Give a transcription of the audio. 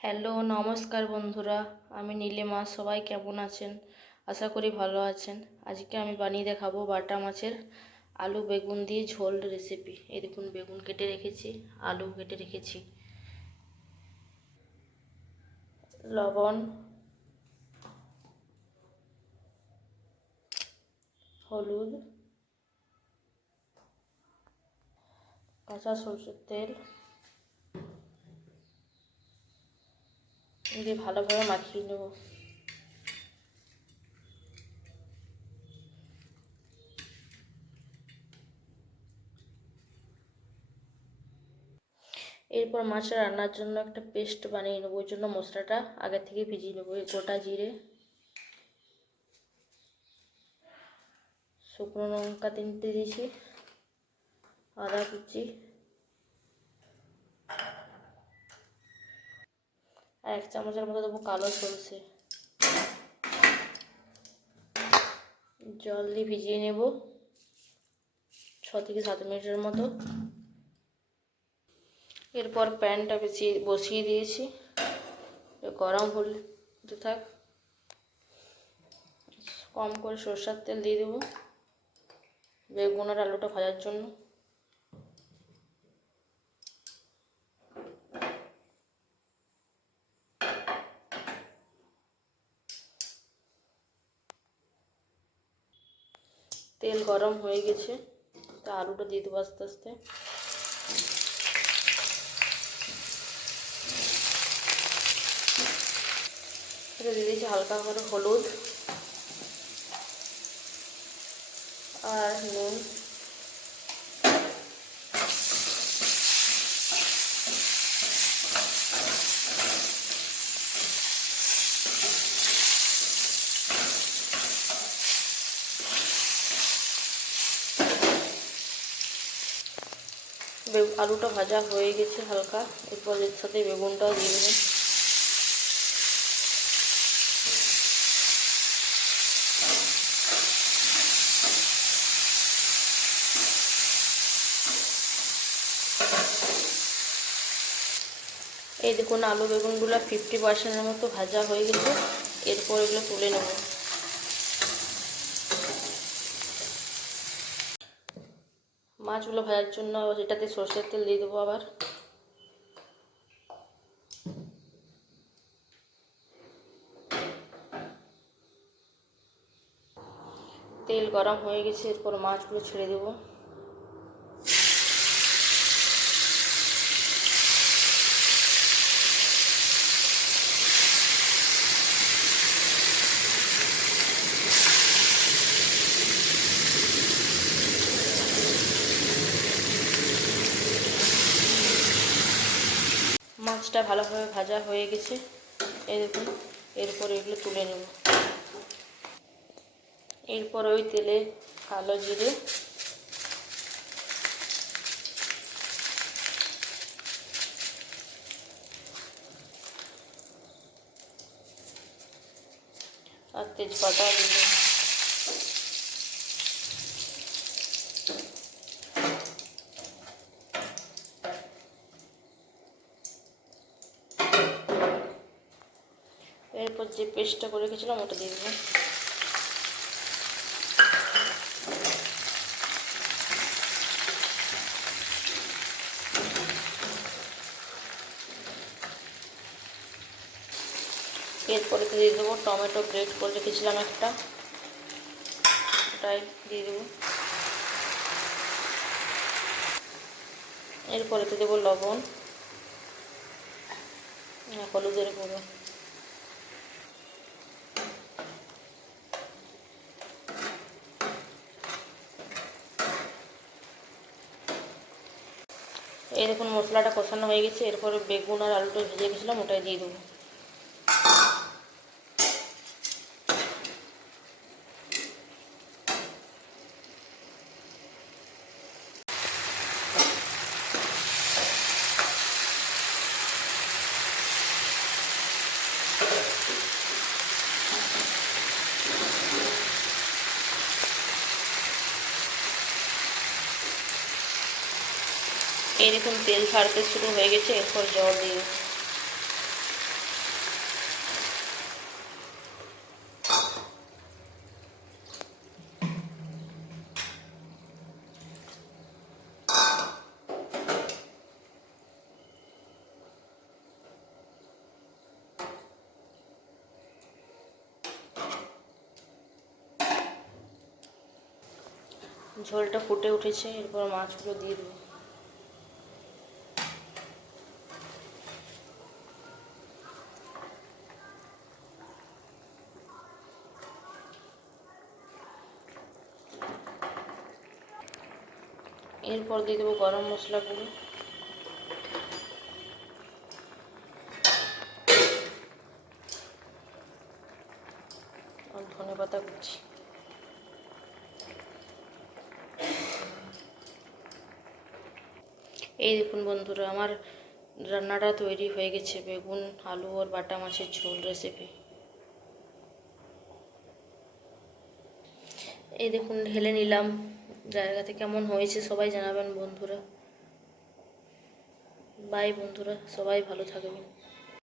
Hello, নমস্কার বন্ধুরা, আমি নীলিমা, সবাই কেমন আছেন? আশা করি ভালো আছেন। আজকে আমি বানিয়ে দেখাবো বাটা মাছের আলু বেগুন দিয়ে ঝোল রেসিপি এই দেখুন, বেগুন কেটে রেখেছি, আলু কেটে রেখেছি। লবণ, হলুদ, কাঁচা সরষের তেল দিয়ে ভালোভাবে মাখিয়ে নেব। এরপর মাছ রান্নার জন্য একটা পেস্ট বানিয়ে নেব, ওই জন্য মশলাটা আগে থেকে ভিজিয়ে নেব গোটা জিরে। শুকনো লঙ্কা তিনটে দিয়েছি, আদা কুচি। আর এক চামচের মতো দেবো কালো সরষে। জল দিয়ে ভিজিয়ে নেব ছ থেকে সাত মিনিটের মতো। এরপর প্যানটা বেশিয়ে বসিয়ে দিয়েছি। গরম হতে থাক। কম করে সরষার তেল দিয়ে দেবো। বেগুন আর আলুটা ভাজার জন্য। তেল গরম হয়ে গেছে, তা আলুটা দিয়ে দেবো আস্তে আস্তে। দিয়ে দিয়েছি হালকা করে হলুদ আর নুন। আলুটা ভাজা হয়ে গেছে হালকা। এরপর এর সাথে বেগুনটাও দিয়ে দেবেন এই দেখুন, আলু, বেগুনগুলো ফিফটি পার্সেন্টের মতো ভাজা হয়ে গেছে। এরপর এগুলো তুলে নেব। মাছগুলো ভাজার জন্য এটাতে সর্ষের তেল দিয়ে দেবো আবার। তেল গরম হয়ে গেছে, এরপর মাছগুলো ছেড়ে দেবো। মাছটা ভালোভাবে ভাজা হয়ে গেছে। এই দেখুন, এরপর এগুলো তুলে নেব। এরপর ওই তেলে কালো জিরে, আর তেজপাতা এরপর যে পেস্টটা করে রেখেছিলাম ওটা দিয়ে দেবো এরপরে দিয়ে দেবো টমেটো গ্রেট করে রেখেছিলাম একটা। ওটাই দিয়ে দেবো। এরপরেতে দেবো লবণ। হলুদের গুঁড়ো। এই দেখুন মশলাটা কষানো হয়ে গেছে, এরপরে বেগুন আর আলুটা ভেজে গেছিলাম ওটাই দিয়ে দেবো। এই দেখুন তেল ছাড়তে শুরু হয়ে গেছে, এরপর জল দিয়ে। ঝোলটা ফুটে উঠেছে, এরপর মাছগুলো দিয়ে দেবো। এরপর দিয়ে দেবো গরম মশলা গুঁড়ো। আর ধনে পাতা কুচি। এই দেখুন বন্ধুরা, আমার রান্নাটা তৈরি হয়ে গেছে, বেগুন, আলু আর বাটা মাছের ঝোল রেসিপি এই দেখুন, ঢেলে নিলাম। জায়গাতে কেমন হয়েছে সবাই জানাবেন বন্ধুরা। বাই বন্ধুরা সবাই ভালো থাকবেন।